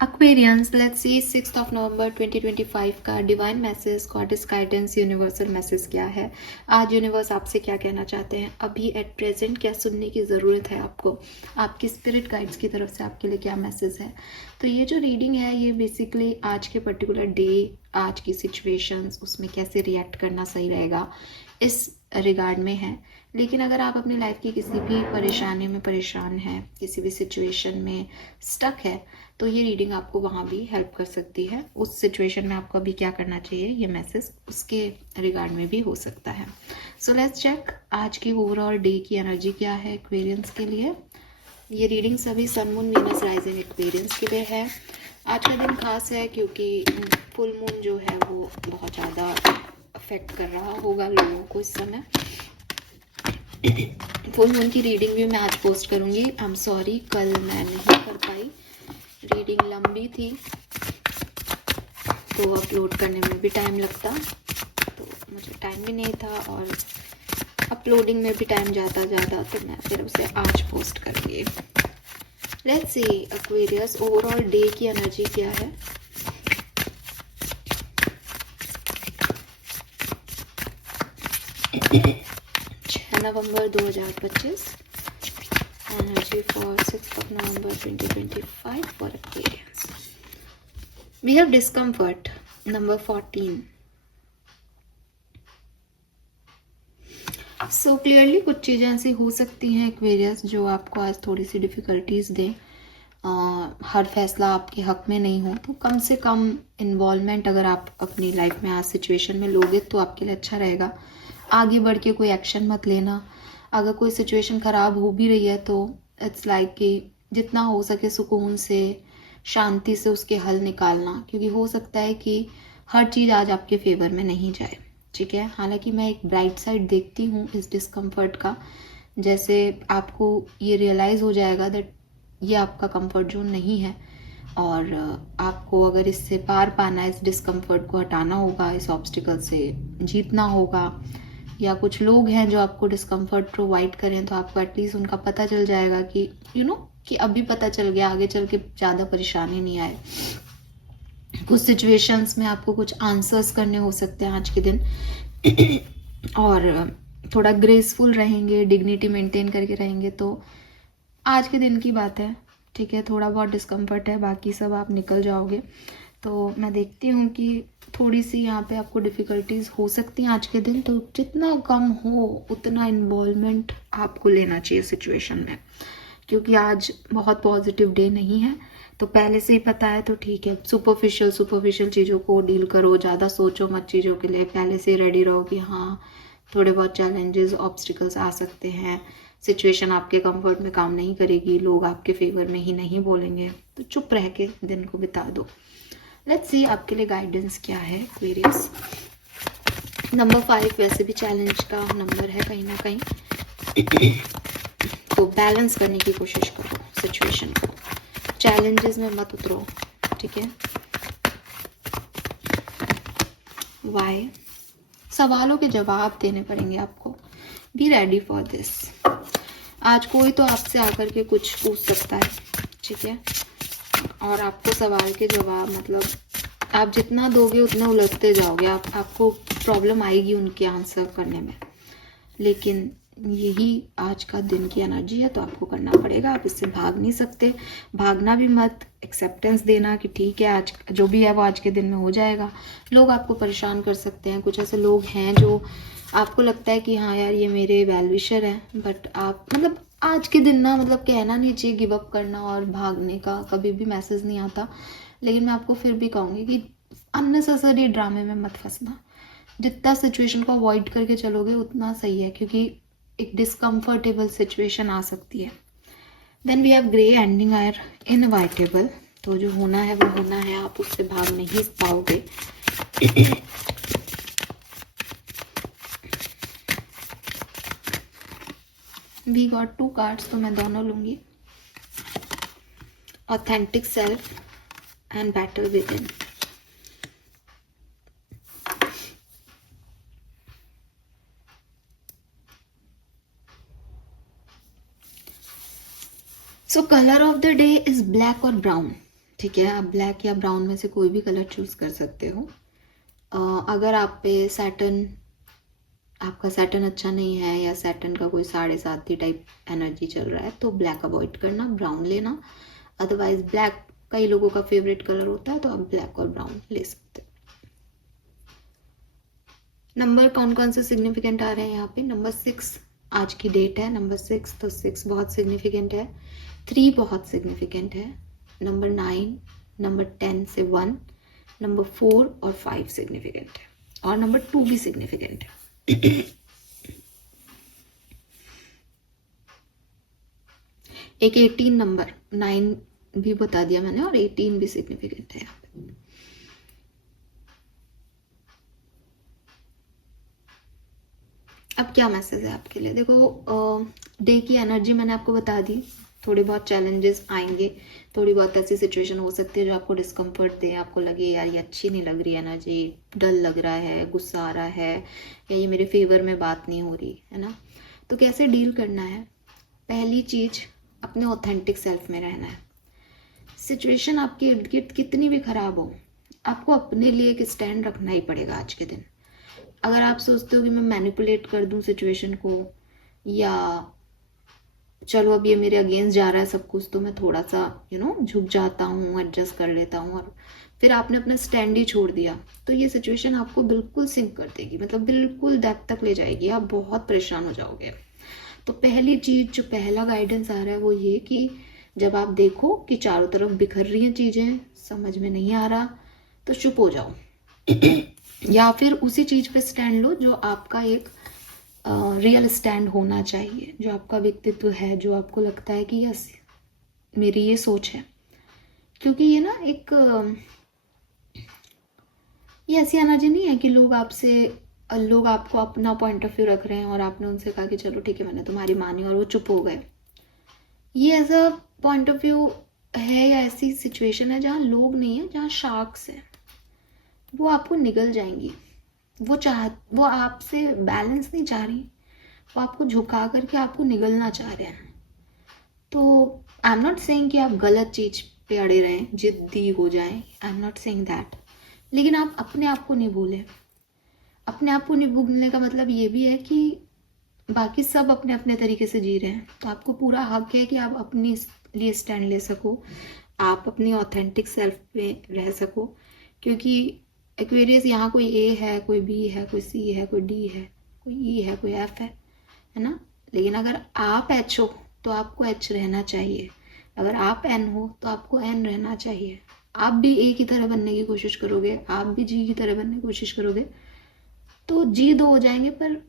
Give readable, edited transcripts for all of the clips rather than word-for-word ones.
Aquarians, let's see 6th of November 2025 का divine message, goddess guidance, universal message क्या है। आज यूनिवर्स आपसे क्या कहना चाहते हैं, अभी एट प्रेजेंट क्या सुनने की ज़रूरत है आपको, आपकी स्पिरिट गाइड्स की तरफ से आपके लिए क्या मैसेज है। तो ये जो रीडिंग है ये बेसिकली आज के पर्टिकुलर डे, आज की सिचुएशंस, उसमें कैसे रिएक्ट करना सही रहेगा इस रिगार्ड में है। लेकिन अगर आप अपनी लाइफ की किसी भी परेशानी में परेशान हैं, किसी भी सिचुएशन में स्टक है, तो ये रीडिंग आपको वहाँ भी हेल्प कर सकती है। उस सिचुएशन में आपको अभी क्या करना चाहिए, ये मैसेज उसके रिगार्ड में भी हो सकता है। सो लेट्स चेक आज की ओवरऑल डे की एनर्जी क्या है एक्वेरियंस के लिए। ये रीडिंग सभी sun moon Venus rising Aquarians के लिए है। आज का दिन खास है क्योंकि फुल मून जो है वो बहुत ज़्यादा अफेक्ट कर रहा होगा लोगों को इस समय। फुल मून की रीडिंग भी मैं आज पोस्ट करूँगी। आई एम सॉरी, कल मैं नहीं कर पाई, रीडिंग लंबी थी तो अपलोड करने में भी टाइम लगता, तो मुझे टाइम भी नहीं था और अपलोडिंग में भी टाइम जाता, तो मैं फिर उसे आज पोस्ट करूँगी। Let's see Aquarius overall day की एनर्जी क्या है। नवंबर 2025 energy for 6th of November 2025 for Aquarians. We have discomfort, number 14. So clearly कुछ चीज़ें ऐसी हो सकती हैं Aquarius जो आपको आज थोड़ी सी डिफ़िकल्टीज दें। हर फैसला आपके हक में नहीं हो, तो कम से कम इन्वॉल्वमेंट अगर आप अपनी लाइफ में आज सिचुएशन में लोगे तो आपके लिए अच्छा रहेगा। आगे बढ़ के कोई एक्शन मत लेना। अगर कोई सिचुएशन ख़राब हो भी रही है तो इट्स लाइक कि जितना हो सके सुकून से, शांति से उसके हल निकालना, क्योंकि हो सकता है कि हर चीज़ आज आपके फेवर में नहीं जाए। ठीक है, हालांकि मैं एक ब्राइट साइड देखती हूँ इस डिस्कम्फर्ट का। जैसे आपको ये रियलाइज़ हो जाएगा दैट ये आपका कंफर्ट जोन नहीं है और आपको अगर इससे पार पाना है, इस डिस्कम्फर्ट को हटाना होगा, इस ऑब्स्टिकल से जीतना होगा, या कुछ लोग हैं जो आपको डिस्कम्फर्ट प्रोवाइड करें तो आपको एटलीस्ट उनका पता चल जाएगा कि कि अभी पता चल गया, आगे चल के ज़्यादा परेशानी नहीं आए। कुछ सिचुएशंस में आपको कुछ आंसर्स करने हो सकते हैं आज के दिन और थोड़ा ग्रेसफुल रहेंगे, डिग्निटी मेंटेन करके रहेंगे, तो आज के दिन की बात है। ठीक है, थोड़ा बहुत डिस्कम्फर्ट है, बाकी सब आप निकल जाओगे। तो मैं देखती हूँ कि थोड़ी सी यहाँ पे आपको डिफ़िकल्टीज हो सकती हैं आज के दिन, तो जितना कम हो उतना इन्वॉल्वमेंट आपको लेना चाहिए सिचुएशन में, क्योंकि आज बहुत पॉजिटिव डे नहीं है। तो पहले से ही पता है तो ठीक है, सुपरफिशियल चीज़ों को डील करो, ज़्यादा सोचो मत चीज़ों के लिए, पहले से रेडी रहो कि हाँ थोड़े बहुत चैलेंजेस, ऑब्स्टिकल्स आ सकते हैं, सिचुएशन आपके कंफर्ट में काम नहीं करेगी, लोग आपके फेवर में ही नहीं बोलेंगे, तो चुप रह के दिन को बिता दो। लेट्स सी आपके लिए गाइडेंस क्या है एक्वेरियस। नंबर 5 वैसे भी चैलेंज का नंबर है कहीं ना कहीं, तो बैलेंस करने की कोशिश करो सिचुएशन को, चैलेंजेस में मत उतरो। ठीक है, वाई सवालों के जवाब देने पड़ेंगे आपको, बी रेडी फॉर दिस। आज कोई तो आपसे आकर के कुछ पूछ सकता है, ठीक है, और आपको सवाल के जवाब मतलब आप जितना दोगे उतना उलझते जाओगे, आपको प्रॉब्लम आएगी उनके आंसर करने में। लेकिन यही आज का दिन की एनर्जी है, तो आपको करना पड़ेगा, आप इससे भाग नहीं सकते। भागना भी मत, एक्सेप्टेंस देना कि ठीक है आज जो भी है वो आज के दिन में हो जाएगा। लोग आपको परेशान कर सकते हैं, कुछ ऐसे लोग हैं जो आपको लगता है कि हाँ यार ये मेरे वेल विशर हैं, बट आप मतलब आज के दिन ना मतलब कहना नहीं चाहिए गिव अप करना और भागने का कभी भी मैसेज नहीं आता। लेकिन मैं आपको फिर भी कहूँगी कि अननेसेसरी ड्रामे में मत फंसना, जितना सिचुएशन को अवॉइड करके चलोगे उतना सही है, क्योंकि एक डिस्कम्फर्टेबल सिचुएशन आ सकती है। Then we have grey ending are inevitable, तो जो होना है वो होना है, आप उससे भाग नहीं पाओगे। वी गॉट 2 कार्ड्स, तो मैं दोनों लूंगी, authentic self and battle with in. So colour of the day is black और ब्राउन। ठीक है, आप ब्लैक या ब्राउन में से कोई भी कलर चूज कर सकते हो। अगर आप पे सैटर्न, आपका सैटर्न अच्छा नहीं है या सैटर्न का कोई 7.5 टाइप एनर्जी चल रहा है तो ब्लैक अवॉइड करना, ब्राउन लेना। अदरवाइज ब्लैक कई लोगों का फेवरेट कलर होता है तो आप ब्लैक और ब्राउन ले सकते हैं। नंबर कौन कौन से सिग्निफिकेंट आ रहे हैं यहाँ पे? नंबर 6 आज की डेट है, नंबर 6, तो 6 बहुत सिग्निफिकेंट है। 3 बहुत सिग्निफिकेंट है। नंबर 9, नंबर 10 से 1, नंबर 4 और 5 सिग्निफिकेंट है, और नंबर 2 भी सिग्निफिकेंट है। एक 18 नंबर, 9 भी बता दिया मैंने, और 18 भी सिग्निफिकेंट है यहाँ पे। अब क्या मैसेज है आपके लिए? देखो, डे की एनर्जी मैंने आपको बता दी। थोड़ी बहुत चैलेंजेस आएंगे, थोड़ी बहुत ऐसी सिचुएशन हो सकती है जो आपको डिस्कम्फर्ट दे, आपको लगे यार ये अच्छी नहीं लग रही एनर्जी, डल लग रहा है, गुस्सा आ रहा है, या ये मेरे फेवर में बात नहीं हो रही है ना। तो कैसे डील करना है? पहली चीज, अपने ऑथेंटिक सेल्फ में रहना है। सिचुएशन आपके इर्द गिर्द कितनी भी खराब हो, आपको अपने लिए एक स्टैंड रखना ही पड़ेगा आज के दिन। अगर आप सोचते हो कि मैं मैनिपुलेट कर दूं सिचुएशन को, या चलो अब ये मेरे अगेंस्ट जा रहा है सब कुछ तो मैं थोड़ा सा झुक जाता हूँ, एडजस्ट कर लेता हूँ, और फिर आपने अपना स्टैंड ही छोड़ दिया, तो ये सिचुएशन आपको बिल्कुल सिंक कर देगी, मतलब बिल्कुल डेप्थ तक ले जाएगी, आप बहुत परेशान हो जाओगे। तो पहली चीज, जो पहला गाइडेंस आ रहा है वो ये कि जब आप देखो कि चारों तरफ बिखर रही हैं चीजें, समझ में नहीं आ रहा, तो चुप हो जाओ। या फिर उसी चीज पे स्टैंड लो जो आपका एक रियल स्टैंड होना चाहिए, जो आपका व्यक्तित्व है, जो आपको लगता है कि यस मेरी ये सोच है। क्योंकि ये ना एक ये ऐसी एनर्जी नहीं है कि लोग आपको अपना पॉइंट ऑफ व्यू रख रहे हैं और आपने उनसे कहा कि चलो ठीक है मैंने तुम्हारी मानी और वो चुप हो गए। ये ऐसा पॉइंट ऑफ व्यू है या ऐसी सिचुएशन है जहाँ लोग नहीं है, जहाँ शार्क्स है, वो आपको निगल जाएंगी। वो आपसे बैलेंस नहीं चाह रही, वो आपको झुका करके आपको निगलना चाह रहे हैं। तो आई एम नॉट सेइंग कि आप गलत चीज पे अड़े रहें, जिद्दी हो जाएं, I am not saying that, लेकिन आप अपने आप को नहीं भूलें। अपने आप को नहीं भूलने का मतलब ये भी है कि बाकी सब अपने अपने तरीके से जी रहे हैं, तो आपको पूरा हक है कि आप अपने लिए स्टैंड ले सको, आप अपनी ऑथेंटिक सेल्फ पे रह सको। क्योंकि एक्वेरियस यहाँ कोई ए है, कोई बी है, कोई सी है, कोई डी है, कोई ई है, कोई एफ है ना। लेकिन अगर आप एच हो तो आपको एच रहना चाहिए, अगर आप एन हो तो आपको एन रहना चाहिए। आप भी ए की तरह बनने की कोशिश करोगे, आप भी जी की तरह बनने की कोशिश करोगे तो जी दो हो जाएंगे, पर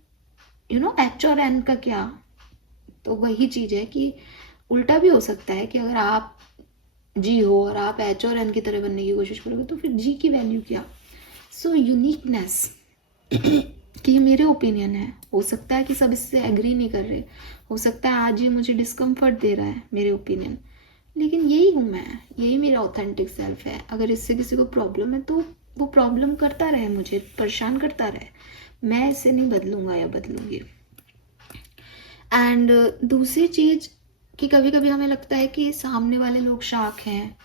एच और एन का क्या? तो वही चीज है कि उल्टा भी हो सकता है कि अगर आप जी हो और आप एच और एन की तरह बनने की कोशिश करोगे तो फिर जी की वैल्यू क्या? सो यूनिकनेस कि ये मेरे ओपिनियन है, हो सकता है कि सब इससे एग्री नहीं कर रहे, हो सकता है आज ये मुझे डिस्कम्फर्ट दे रहा है मेरे ओपिनियन, लेकिन यही हूँ मैं, यही मेरा ऑथेंटिक सेल्फ है। अगर इससे किसी को प्रॉब्लम है तो वो प्रॉब्लम करता रहे, मुझे परेशान करता रहे, मैं इससे नहीं बदलूंगा या बदलूंगी। एंड दूसरी चीज कि कभी कभी हमें लगता है कि सामने वाले लोग शार्क हैं,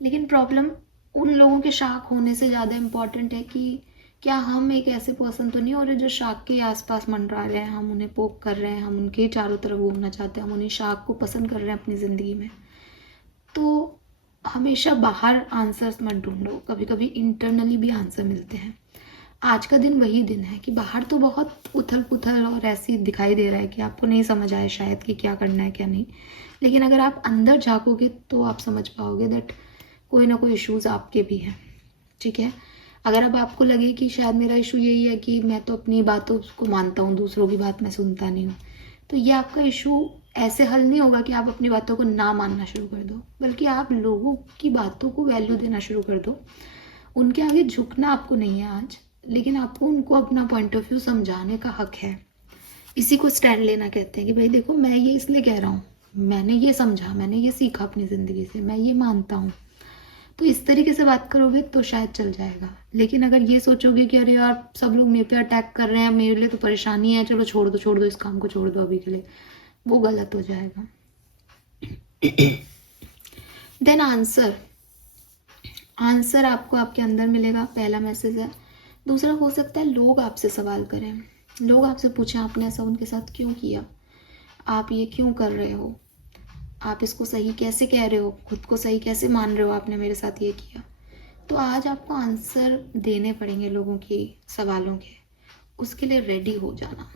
लेकिन प्रॉब्लम उन लोगों के शार्क होने से ज़्यादा इम्पॉर्टेंट है कि क्या हम एक ऐसे पर्सन तो नहीं हो रहे जो शार्क के आसपास मंडरा रहे हैं, हम उन्हें पोक कर रहे हैं, हम उनके चारों तरफ घूमना चाहते हैं, हम उन्हें शार्क को पसंद कर रहे हैं अपनी ज़िंदगी में। तो हमेशा बाहर आंसर्स मत ढूंढो, कभी कभी इंटरनली भी आंसर मिलते हैं। आज का दिन वही दिन है कि बाहर तो बहुत उथल पुथल और ऐसी दिखाई दे रहा है कि आपको नहीं समझ आए शायद कि क्या करना है क्या नहीं, लेकिन अगर आप अंदर झाँकोगे तो आप समझ पाओगे दैट कोई ना कोई इश्यूज आपके भी हैं। ठीक है, अगर अब आपको लगे कि शायद मेरा इशू यही है कि मैं तो अपनी बातों को मानता हूँ, दूसरों की बात मैं सुनता नहीं हूँ, तो ये आपका इशू ऐसे हल नहीं होगा कि आप अपनी बातों को ना मानना शुरू कर दो, बल्कि आप लोगों की बातों को वैल्यू देना शुरू कर दो। उनके आगे झुकना आपको नहीं है आज, लेकिन आपको उनको अपना पॉइंट ऑफ व्यू समझाने का हक है। इसी को स्टैंड लेना कहते हैं कि भाई देखो मैं ये इसलिए कह रहा हूँ, मैंने ये समझा, मैंने ये सीखा अपनी ज़िंदगी से, मैं ये मानता हूँ। तो इस तरीके से बात करोगे तो शायद चल जाएगा। लेकिन अगर ये सोचोगे कि अरे यार सब लोग मेरे पे अटैक कर रहे हैं, मेरे लिए तो परेशानी है, चलो छोड़ दो इस काम को, छोड़ दो अभी के लिए, वो गलत हो जाएगा। देन आंसर, आंसर आपको आपके अंदर मिलेगा, पहला मैसेज है। दूसरा हो सकता है लोग आपसे सवाल करें, लोग आपसे पूछें आपने ऐसा उनके साथ क्यों किया, आप ये क्यों कर रहे हो, आप इसको सही कैसे कह रहे हो, खुद को सही कैसे मान रहे हो, आपने मेरे साथ ये किया। तो आज आपको आंसर देने पड़ेंगे लोगों के सवालों के, उसके लिए रेडी हो जाना,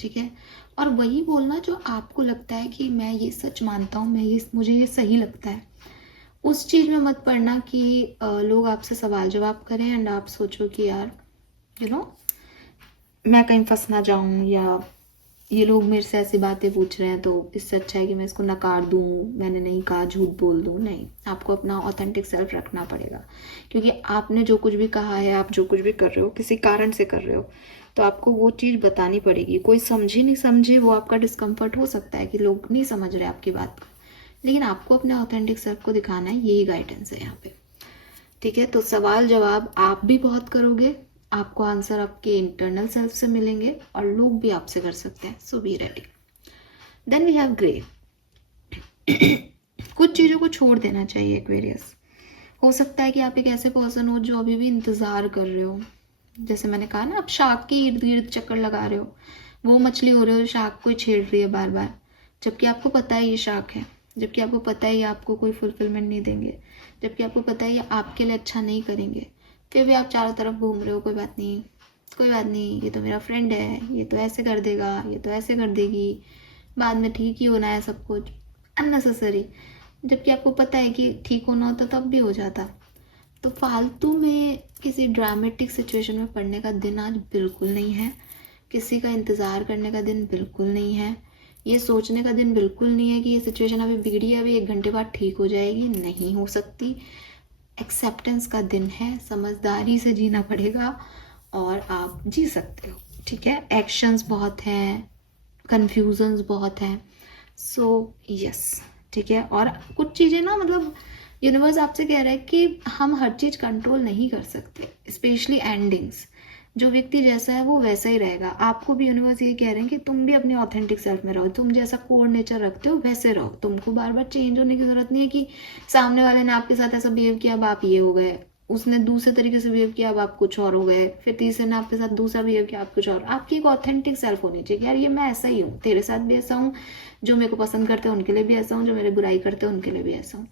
ठीक है। और वही बोलना जो आपको लगता है कि मैं ये सच मानता हूँ, मुझे ये सही लगता है। उस चीज़ में मत पड़ना कि लोग आपसे सवाल जवाब करें एंड आप सोचो कि यार मैं कहीं फंस ना जाऊँ, या ये लोग मेरे से ऐसी बातें पूछ रहे हैं तो इससे अच्छा है कि मैं इसको नकार दूँ, मैंने नहीं कहा, झूठ बोल दूँ। नहीं, आपको अपना ऑथेंटिक सेल्फ रखना पड़ेगा, क्योंकि आपने जो कुछ भी कहा है, आप जो कुछ भी कर रहे हो किसी कारण से कर रहे हो, तो आपको वो चीज़ बतानी पड़ेगी। कोई समझे नहीं समझे, वो आपका डिस्कम्फर्ट हो सकता है कि लोग नहीं समझ रहे आपकी बात को, लेकिन आपको अपने ऑथेंटिक सेल्फ को दिखाना है, यही गाइडेंस है यहाँ पे, ठीक है। तो सवाल जवाब आप भी बहुत करोगे, आपको आंसर आपके इंटरनल सेल्फ से मिलेंगे और लोग भी आपसे कर सकते हैं। So be ready. Then we have grey. कुछ चीज़ों को छोड़ देना चाहिए एक्वेरियस। हो सकता है कि आप एक ऐसे पर्सन हो जो अभी भी इंतज़ार कर रहे हो, जैसे मैंने कहा ना, आप शार्क के इर्द गिर्द चक्कर लगा रहे हो, वो मछली हो रहे हो शार्क को छेड़ रही है बार बार, जबकि आपको पता है ये शार्क है, जबकि आपको पता है ये आपको कोई फुलफिलमेंट नहीं देंगे, जबकि आपको पता है ये आपके लिए अच्छा नहीं करेंगे, फिर भी आप चारों तरफ घूम रहे हो, कोई बात नहीं, कोई बात नहीं, ये तो मेरा फ्रेंड है, ये तो ऐसे कर देगा, ये तो ऐसे कर देगी, बाद में ठीक ही होना है सब कुछ, अननेसेसरी, जबकि आपको पता है कि ठीक होना होता तब भी हो जाता। तो फालतू में किसी ड्रामेटिक सिचुएशन में पड़ने का दिन आज बिल्कुल नहीं है, किसी का इंतज़ार करने का दिन बिल्कुल नहीं है, ये सोचने का दिन बिल्कुल नहीं है कि ये सिचुएशन अभी बिगड़ी है, अभी 1 घंटे बाद ठीक हो जाएगी, नहीं हो सकती। एक्सेप्टेंस का दिन है, समझदारी से जीना पड़ेगा और आप जी सकते हो, ठीक है। एक्शंस बहुत हैं, कन्फ्यूजन्स बहुत हैं, सो यस, ठीक है। और कुछ चीज़ें ना, मतलब यूनिवर्स आपसे कह रहा है कि हम हर चीज़ कंट्रोल नहीं कर सकते, स्पेशली एंडिंग्स। जो व्यक्ति जैसा है वो वैसा ही रहेगा। आपको भी यूनिवर्स ये कह रहे हैं कि तुम भी अपने ऑथेंटिक सेल्फ में रहो, तुम जैसा कोर नेचर रखते हो वैसे रहो, तुमको बार बार चेंज होने की ज़रूरत नहीं है कि सामने वाले ने आपके साथ ऐसा बिहेव किया अब आप ये हो गए, उसने दूसरे तरीके से बिहेव किया अब आप कुछ और हो गए, फिर तीसरे ने आपके साथ दूसरा बिहेव किया आप कुछ और। आपकी एक ऑथेंटिक सेल्फ होनी चाहिए, यार ये मैं ऐसा ही हूँ, तेरे साथ भी ऐसा हूँ, जो मेरे को पसंद करते हैं उनके लिए भी ऐसा हूँ, जो मेरे बुराई करते हैं उनके लिए भी ऐसा हूँ।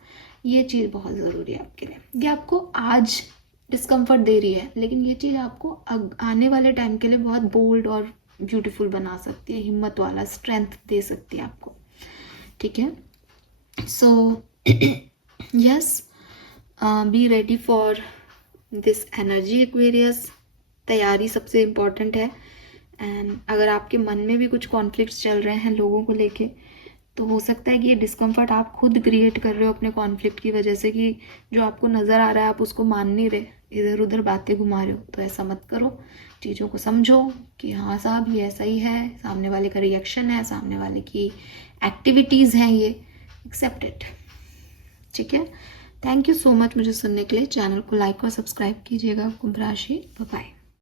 ये चीज़ बहुत ज़रूरी है आपके लिए। ये आपको आज डिस्कम्फर्ट दे रही है, लेकिन ये चीज़ आपको आने वाले टाइम के लिए बहुत बोल्ड और ब्यूटीफुल बना सकती है, हिम्मत वाला, स्ट्रेंथ दे सकती है आपको, ठीक है। So yes, be ready for this energy Aquarius. तैयारी सबसे इम्पॉर्टेंट है। एंड अगर आपके मन में भी कुछ कॉन्फ्लिक्ट्स चल रहे हैं लोगों को लेके, तो हो सकता है कि ये डिस्कम्फर्ट आप खुद क्रिएट कर रहे हो अपने कॉन्फ्लिक्ट की वजह से, कि जो आपको नज़र आ रहा है आप उसको मान नहीं रहे, इधर उधर बातें घुमा रहे हो। तो ऐसा मत करो, चीज़ों को समझो कि हाँ साहब ये ऐसा ही है, सामने वाले का रिएक्शन है, सामने वाले की एक्टिविटीज़ हैं, ये एक्सेप्ट इट, ठीक है। थैंक यू सो मच मुझे सुनने के लिए। चैनल को लाइक और सब्सक्राइब कीजिएगा। कुंभ राशि, बाय।